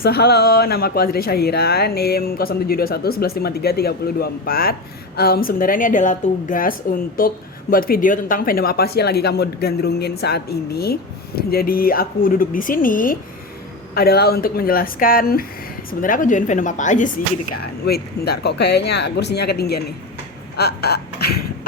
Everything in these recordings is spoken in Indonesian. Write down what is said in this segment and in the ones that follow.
Halo, nama aku Azri Syahira, NIM 0721 1153 3024. Sebenarnya ini adalah tugas untuk buat video tentang fandom apa sih yang lagi kamu gandrungin saat ini. Jadi aku duduk di sini adalah untuk menjelaskan sebenarnya aku join fandom apa aja sih gitu kan. Wait, bentar kok kayaknya kursinya ketinggian nih. Ah, ah.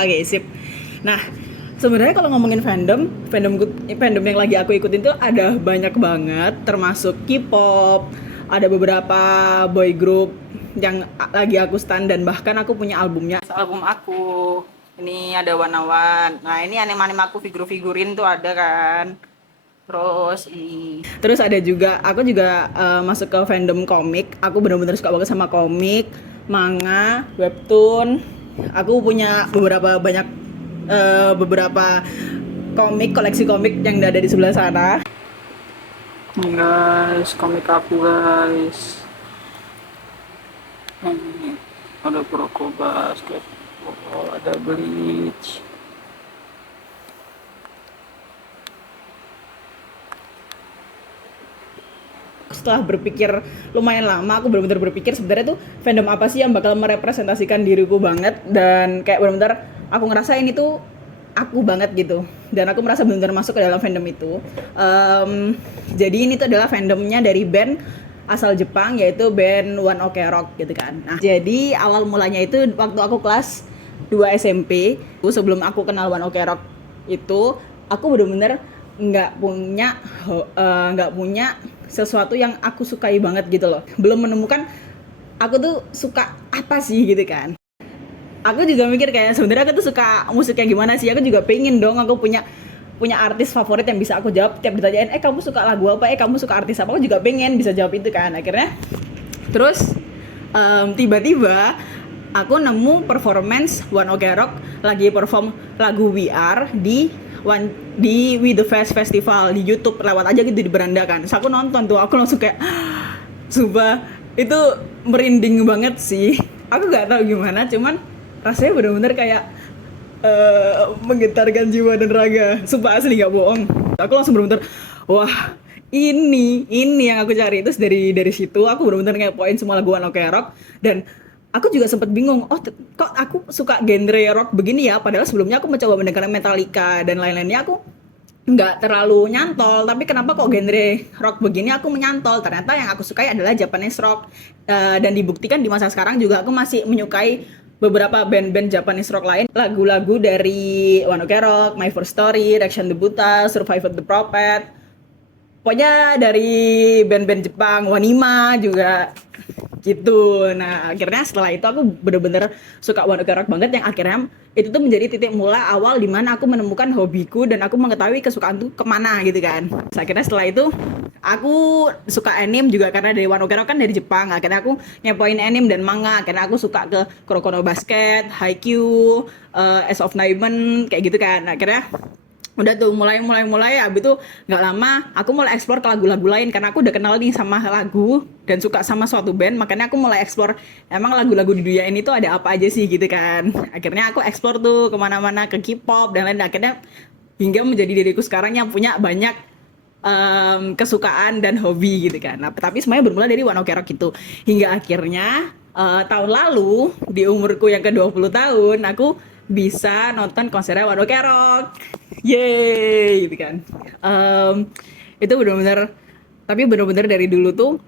Oke, sip. Nah, sebenarnya kalau ngomongin fandom yang lagi aku ikutin tuh ada banyak banget, termasuk K-pop, ada beberapa boy group yang lagi aku stan dan bahkan aku punya albumnya. Album aku. Ini ada Wanawan. Nah, ini anime-anime aku figur-figurin tuh ada kan. Terus ini. Terus ada juga aku juga masuk ke fandom komik. Aku benar-benar suka banget sama komik, manga, webtoon. Aku punya beberapa komik, koleksi komik yang ada di sebelah sana. Nih guys, komik aku guys. Ini ada Kuroko Basket, ada Bleach. Setelah berpikir lumayan lama, aku benar-benar berpikir sebenarnya tuh fandom apa sih yang bakal merepresentasikan diriku banget, dan kayak benar-benar aku ngerasa ini tuh aku banget gitu, dan aku merasa benar-benar masuk ke dalam fandom itu. Jadi ini tuh adalah fandomnya dari band asal Jepang, yaitu band One Ok Rock gitu kan. Nah, jadi awal mulanya itu waktu aku kelas 2 SMP. Sebelum aku kenal One Ok Rock itu, aku benar-benar nggak punya sesuatu yang aku sukai banget gitu loh. Belum menemukan aku tuh suka apa sih gitu kan. Aku juga mikir kayak sebenarnya aku tuh suka musik kayak gimana sih. Aku juga pengen dong aku punya punya artis favorit yang bisa aku jawab tiap ditanyain, kamu suka lagu apa, kamu suka artis apa, aku juga pengen bisa jawab itu kan. Akhirnya terus tiba-tiba aku nemu performance One Ok Rock lagi perform lagu We Are di We The Fest Festival di YouTube, lewat aja gitu di beranda kan. Terus aku nonton tuh, aku langsung kayak sumpah itu merinding banget sih. Aku nggak tahu gimana, cuman rasanya bener-bener kayak menggetarkan jiwa dan raga. Sumpah asli nggak bohong. Aku langsung bener-bener wah, ini yang aku cari. Terus dari situ aku bener-bener ngepoin semua lagu One Ok Rock, dan aku juga sempat bingung, kok aku suka genre rock begini ya, padahal sebelumnya aku mencoba mendengarkan Metallica dan lain-lainnya, aku nggak terlalu nyantol, tapi kenapa kok genre rock begini aku menyantol. Ternyata yang aku sukai adalah Japanese rock. Dan dibuktikan di masa sekarang juga aku masih menyukai beberapa band-band Japanese rock lain, lagu-lagu dari One Ok Rock, My First Story, Reaction the Buddha, Survivor the Prophet, pokoknya dari band-band Jepang, Wanima juga gitu. Nah, akhirnya setelah itu aku bener-bener suka One Ok Rock banget, yang akhirnya itu tuh menjadi titik mula awal dimana aku menemukan hobiku dan aku mengetahui kesukaan tuh kemana gitu kan. Terus akhirnya setelah itu aku suka anime juga karena dari One Ok Rock kan dari Jepang. Akhirnya aku ngepoin anime dan manga. Akhirnya aku suka ke Kuroko no Basket, Haikyuu, Ace of Diamond kayak gitu kan. Akhirnya udah tuh mulai abis itu nggak lama aku mulai explore ke lagu-lagu lain karena aku udah kenal nih sama lagu dan suka sama suatu band. Makanya aku mulai explore emang lagu-lagu di dunia ini tuh ada apa aja sih gitu kan. Akhirnya aku explore tuh kemana-mana, ke K-pop dan lain. Akhirnya hingga menjadi diriku sekarang yang punya banyak kesukaan dan hobi gitu kan. Nah, tapi semuanya bermula dari One Ok Rock itu, hingga akhirnya tahun lalu di umurku yang ke-20 tahun aku bisa nonton konsernya One Ok Rock. Yeay gitu kan. Itu benar-benar, tapi benar-benar dari dulu tuh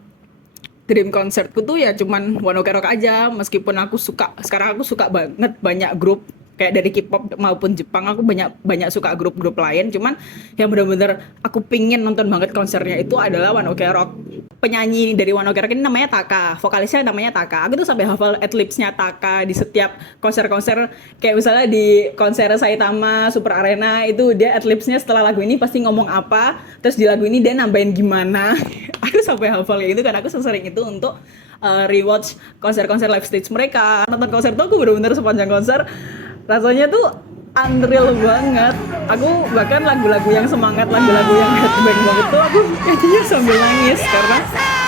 dream konserku tuh ya cuman One Ok Rock aja. Meskipun aku suka, sekarang aku suka banget banyak grup kayak dari K-pop maupun Jepang, aku banyak banyak suka grup-grup lain. Cuman yang benar-benar aku pingin nonton banget konsernya itu adalah One Ok Rock. Penyanyi dari One Ok Rock ini namanya Taka, vokalisnya namanya Taka. Aku tuh sampai hafal adlibsnya Taka di setiap konser-konser. Kayak misalnya di konser Saitama Super Arena itu dia adlibsnya setelah lagu ini pasti ngomong apa, terus di lagu ini dia nambahin gimana. Aku sampai hafal kayak gitu kan. Aku sesering itu untuk rewatch konser-konser live stage mereka. Nonton konser tuh aku bener-bener sepanjang konser rasanya tuh unreal banget. Aku bahkan lagu-lagu yang semangat, lagu-lagu yang headbang banget tuh aku nyanyinya sambil nangis karena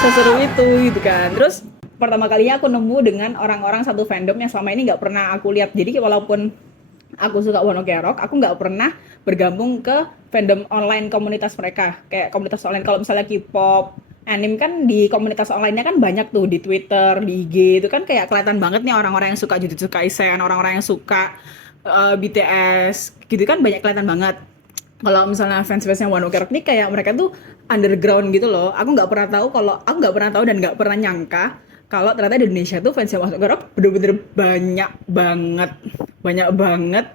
seseru itu gitu kan. Terus pertama kalinya aku nemu dengan orang-orang satu fandom yang selama ini nggak pernah aku lihat. Jadi walaupun aku suka One Ok Rock, aku nggak pernah bergabung ke fandom online komunitas mereka, kayak komunitas online kalau misalnya K-pop, Anime kan di komunitas online-nya kan banyak tuh di Twitter, di IG itu kan kayak kelihatan banget nih orang-orang yang suka Jujutsu Kaisen, orang-orang yang suka BTS gitu kan banyak kelihatan banget. Kalau misalnya fans-fansnya One Ok Rock nih kayak mereka tuh underground gitu loh. Aku nggak pernah tahu dan nggak pernah nyangka kalau ternyata di Indonesia tuh fansnya One Ok Rock bener-bener banyak banget.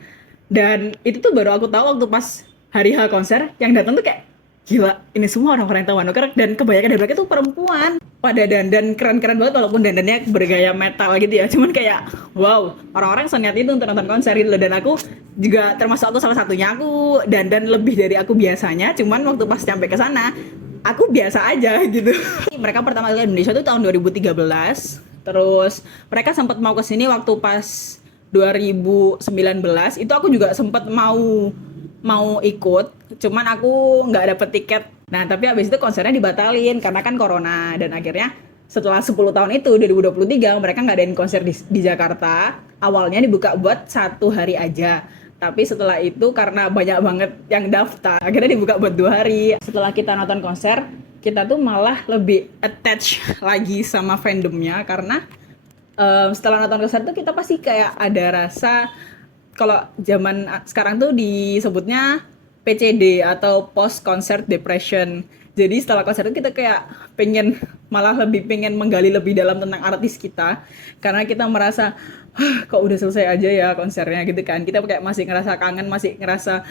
Dan itu tuh baru aku tahu waktu pas hari H konser yang datang tuh kayak gila, ini semua orang-orang yang tahu One Ok Rock dan kebanyakan dari mereka tuh perempuan. Pada dandan keren-keren banget walaupun dandannya bergaya metal gitu ya. Cuman kayak wow, orang-orang seniat itu untuk nonton konser gitu loh. Dan aku juga termasuk aku salah satunya, aku dandan lebih dari aku biasanya. Cuman waktu pas sampai ke sana, aku biasa aja gitu. Mereka pertama kali ke Indonesia tuh tahun 2013. Terus mereka sempat mau ke sini waktu pas 2019. Itu aku juga sempat mau ikut, cuman aku nggak dapet tiket. Nah, tapi habis itu konsernya dibatalin karena kan corona. Dan akhirnya setelah 10 tahun itu, 2023, mereka ngadain konser di Jakarta. Awalnya dibuka buat 1 hari aja. Tapi setelah itu karena banyak banget yang daftar, akhirnya dibuka buat 2 hari. Setelah kita nonton konser, kita tuh malah lebih attach lagi sama fandomnya karena setelah nonton konser tuh kita pasti kayak ada rasa, kalau zaman sekarang tuh disebutnya PCD atau post concert depression. Jadi setelah konser itu kita kayak malah lebih pengen menggali lebih dalam tentang artis kita karena kita merasa kok udah selesai aja ya konsernya gitu kan. Kita kayak masih ngerasa kangen, masih ngerasa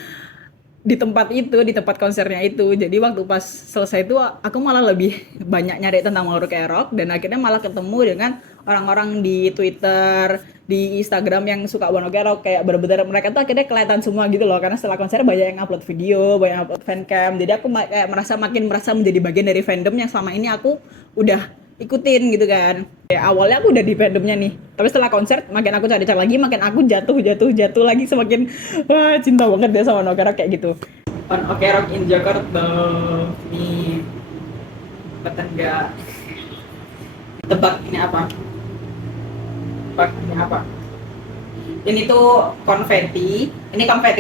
di tempat itu, di tempat konsernya itu. Jadi waktu pas selesai itu aku malah lebih banyak nyari tentang One Ok Rock dan akhirnya malah ketemu dengan orang-orang di Twitter, di Instagram yang suka One Ok Rock, kayak bener-bener mereka tuh akhirnya kelihatan semua gitu loh karena setelah konser banyak yang upload video, banyak yang upload fancam. Jadi aku kayak makin merasa menjadi bagian dari fandom yang selama ini aku udah ikutin gitu kan. Ya, awalnya aku udah di fandomnya nih, tapi setelah konser makin aku cari lagi, makin aku jatuh lagi, semakin wah cinta banget deh sama One Ok Rock kayak gitu. One Ok Rock in Jakarta nih, betul nggak? Tebak ini apa? Ini tuh konfeti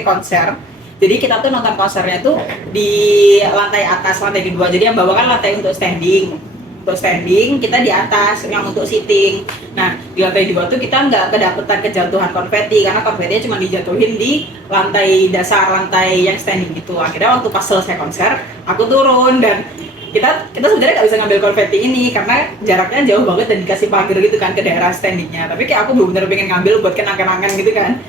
konser. Jadi kita tuh nonton konsernya tuh di lantai atas, lantai kedua. Jadi yang bawah kan lantai untuk standing. Untuk standing kita di atas, yang untuk sitting. Nah, di lantai 2 tuh kita nggak kedapetan kejatuhan konfeti karena konfetinya cuma dijatuhin di lantai dasar, lantai yang standing gitu. Akhirnya waktu pas selesai konser, aku turun dan kita sebenarnya nggak bisa ngambil konfeti ini karena jaraknya jauh banget dan dikasih pagar gitu kan ke daerah standingnya. Tapi kayak aku bener-bener pengen ngambil buat kenang-kenangan gitu kan.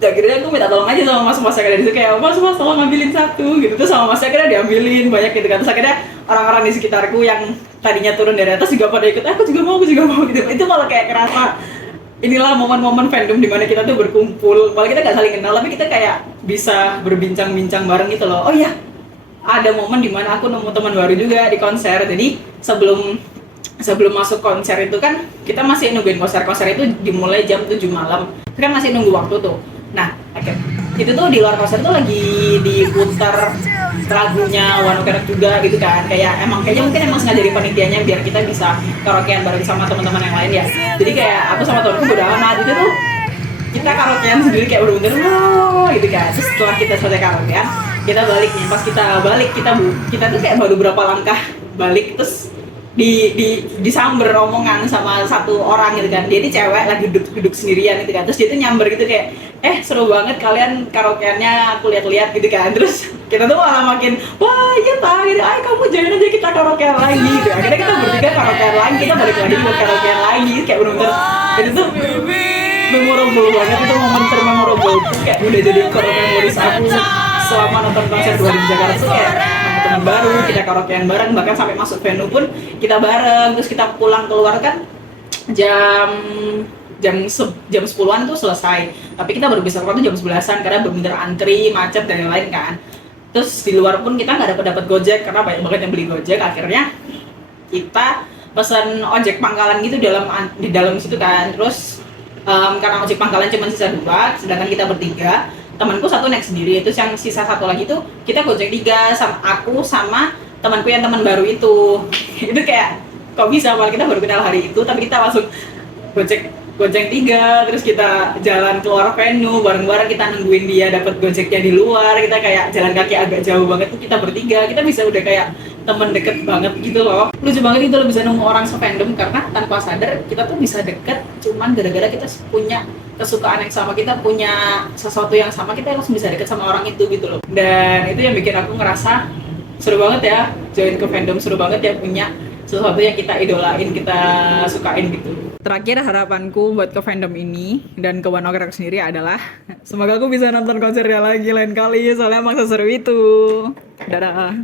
Akhirnya aku minta tolong aja sama mas yang ada di situ, kayak mas tolong ngambilin satu gitu. Terus sama masnya akhirnya diambilin banyak gitu kan. Terus akhirnya orang-orang di sekitarku yang tadinya turun dari atas juga pada ikut, aku juga mau gitu. Itu malah kayak kerasa inilah momen-momen fandom dimana kita tuh berkumpul. Malah kita nggak saling kenal tapi kita kayak bisa berbincang-bincang bareng gitu loh. Oh iya, ada momen dimana aku nemu teman baru juga di konser. Jadi sebelum masuk konser itu kan kita masih nungguin konser itu dimulai jam 7 malam. Itu kan masih nunggu waktu tuh. Nah, itu tuh di luar konser tuh lagi diputar lagunya One Ok Rock juga gitu kan. Kayaknya mungkin sengaja dari panitianya biar kita bisa karaokean bareng sama teman-teman yang lain ya. Jadi kayak aku sama temanku bodo amat, itu tuh kita karaokean sendiri kayak bener-bener gitu kan. Terus setelah kita selesai karaokean, kita balik nih. Pas kita balik kita tuh kayak baru berapa langkah balik, terus disamber omongan sama satu orang gitu kan. Dia ini cewek lagi duduk sendirian gitu kan. Terus dia tuh nyamber gitu kayak seru banget kalian karaokeannya, aku lihat-lihat gitu kan. Terus kita tuh malah makin wah iya gitu, ayo kamu join aja kita karaokean lagi gitu. Akhirnya kita bertiga karaokean lagi, kita balik lagi buat karaokean lagi kayak bener-bener itu tuh memorable banget. Itu momen termemorable tuh kayak udah jadi core memories aku selama nonton konser 2 di Jakarta tuh kayak teman baru, kita karaokean bareng, bahkan sampai masuk venue pun kita bareng. Terus kita pulang keluar kan jam 10-an tuh selesai, tapi kita baru bisa keluar tuh jam 11-an karena bener-bener antri, macet dan lain-lain kan. Terus di luar pun kita nggak dapat Gojek karena banyak banget yang beli Gojek. Akhirnya kita pesan ojek pangkalan gitu di dalam situ kan. Terus karena ojek pangkalan cuma sisa 2, sedangkan kita bertiga, temanku satu naik sendiri, itu yang sisa satu lagi tuh kita Gojek 3 sama aku sama temanku yang teman baru itu. Itu kayak kok bisa, malah kita baru kenal hari itu tapi kita langsung Gojek gonceng tiga, terus kita jalan keluar venue bareng-bareng, kita nungguin dia dapat gojeknya di luar, kita kayak jalan kaki agak jauh banget tuh kita bertiga, kita bisa udah kayak temen deket banget gitu loh. Lucu banget itu lo bisa nemu orang se-fandom karena tanpa sadar kita tuh bisa deket cuman gara-gara kita punya kesukaan yang sama, kita punya sesuatu yang sama, kita langsung bisa deket sama orang itu gitu loh. Dan itu yang bikin aku ngerasa seru banget ya join ke fandom, seru banget ya punya sesuatu yang kita idolain, kita sukain gitu. Terakhir harapanku buat ke fandom ini dan ke One Ok Rock sendiri adalah semoga aku bisa nonton konsernya lagi lain kali soalnya emang seseru itu. Dadah.